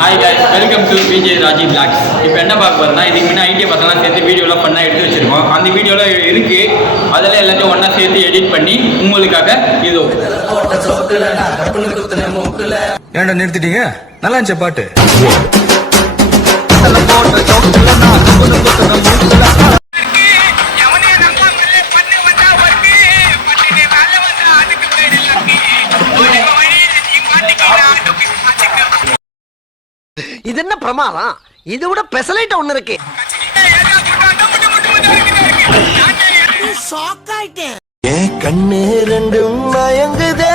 Hi guys, welcome to Vijay Raji blogs. இப்போ என்ன பார்க்க போறோம்னா இதுக்கு முன்னாடி ஐடியா பசங்களாம் சேர்த்து வீடியோலாம் பண்ணா எடுத்து வச்சிருக்கோம். அந்த வீடியோலாம் இருக்கு, அதெல்லாம் எல்லாத்தையும் ஒன்றா சேர்த்து எடிட் பண்ணி உங்களுக்காக இதோ. ஏன்டா நிறுத்திட்டீங்க? நல்லா இருந்துச்சு பாட்டு. இது என்ன பிரமாதம்? இது விட பெசலைட் ஒண்ணு இருக்கு. ஏன் கண்ணு ரெண்டும் மயங்குதே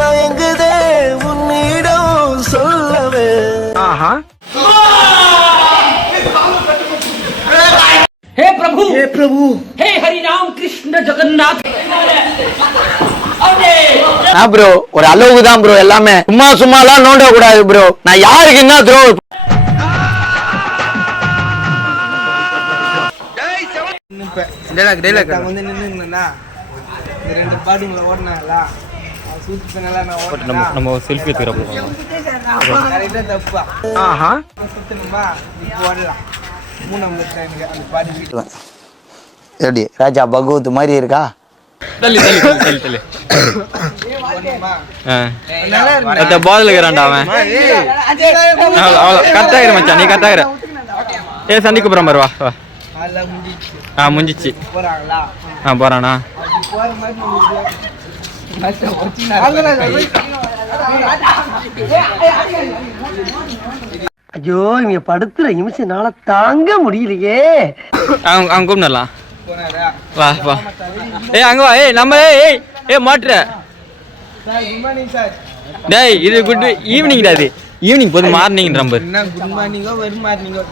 மயங்குதே உன்னிடம் சொல்லவே. ஆஹா. हे प्रभु हे प्रभु हे हरि राम कृष्ण जगन्नाथ ப்ரோ ஒரு அளவுக்கு தான் ப்ரோ, எல்லாமே சும்மாலாம் நோண்ட கூடாது ப்ரோ. நான் யாருக்கு என்ன த்ரோ நம்ம செல்ஃபி எடுத்துக்கிறோம். எப்படி ராஜா பகவத் மாதிரி இருக்கா? தள்ளி பாதல் இருக்கிறான்டா அவன். கரெக்டாகிற மச்சான், நீ கரெக்டாகிற. ஏ சந்திக்கு போறான் பாரு, வா வா. முடிஞ்சிச்சு. போறானா? ஐயோ இங்க படுத்துற நிமிஷம்னால தாங்க முடியலையே. அவங்க கூப்பிடலாம். வா வா. அங்க வா. நம்ம மாட்டுற. டேய் இது குட் ஈவினிங் டா. இது ஈவினிங் போது மார்னிங் நம்பர். குட் மார்னிங்கோ வெறும் மார்னிங்கோ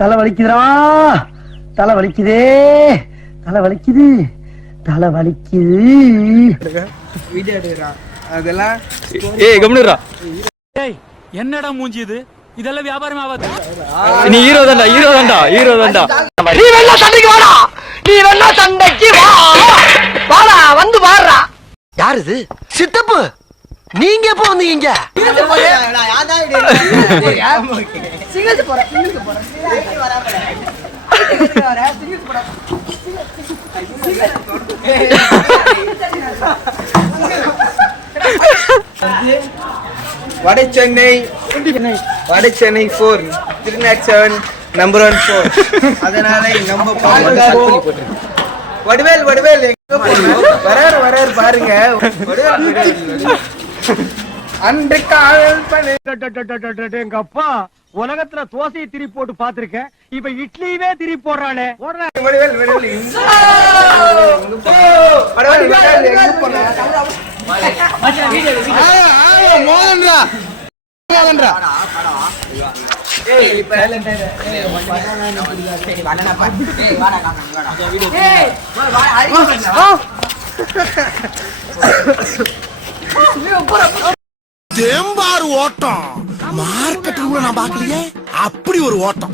தலை வலிக்குதுடா, தலை வலிக்குதே, தலை வலிக்குது, தலை வலிக்குது. வீடியோ எடுக்கிறான் அதெல்லாம். கம்னுடா. என்னடா மூஞ்சி இது? இதெல்லாம் வியாபாரம் ஆகாது. நீ ஹீரோ தான்டா. நீ வேணா சண்டைக்கு வாடா, நீ வேணா சண்டைக்கு வா. வாடா வந்து வாடுறா. யாரு இது? சித்தப்பு. நீங்க எப்போ வந்தீங்க? வட சென்னை 4 307 நம்பர் 1 4. அதனால நம்ம வடிவேல் வராரு பாருங்க. அன்று காவல் பண்ணு. எங்க அப்பா உலகத்துல தோசையை திரி போட்டு பாத்திருக்கேன், இப்ப இட்லியவே திரி போடுறானே. வடிவேல் தேம்பாறு ஓட்டம் மார்க்கெட்டுக்குள்ள நான் பாக்கலையே. அப்படி ஒரு ஓட்டம்.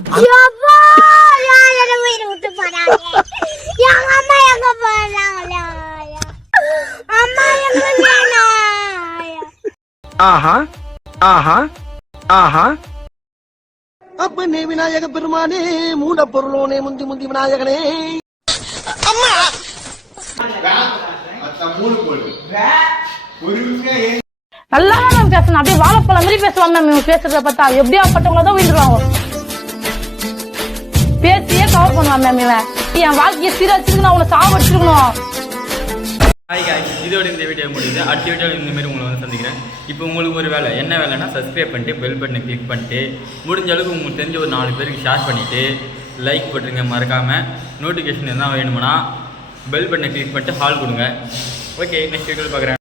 அப்பனே விநாயக பெருமானே, மூட பொருளோனே, முந்தி விநாயகனே. நல்லா மேம் பேசணும், அப்படியே வாழைப்பழம் மாதிரி பேசுவாங்க மேம். இவங்க பேசுறத பார்த்தா எப்படியா பட்டவங்கள தான் விழுந்துருவாங்க. பேசியே கவர் பண்ணுவான் மேம். இவன் என் வாழ்க்கையை சீரழிச்சிருக்கு, நான் அவங்களை சாவடிச்சிருக்கணும். ஹாய் காய்ஸ், இதோட இந்த வீடியோ முடியுது. அடுத்த வீடியோவில் இந்த மாதிரி உங்களை வந்து சந்திக்கிறேன். இப்போ உங்களுக்கு ஒரு வேலை, என்ன வேலைன்னா சப்ஸ்கிரைப் பண்ணிட்டு பெல் பட்டனை கிளிக் பண்ணிட்டு முடிஞ்ச அளவுக்கு உங்களுக்கு தெரிஞ்ச ஒரு 4 பேருக்கு ஷேர் பண்ணிவிட்டு லைக் போட்டுருங்க. மறக்காமல் நோட்டிஃபிகேஷன் எதாவது வேணும்னா பெல் பட்டனை கிளிக் பண்ணிட்டு ஹால் கொடுங்க. ஓகே, நெக்ஸ்ட் வீடியோவில் பார்க்குறேன்.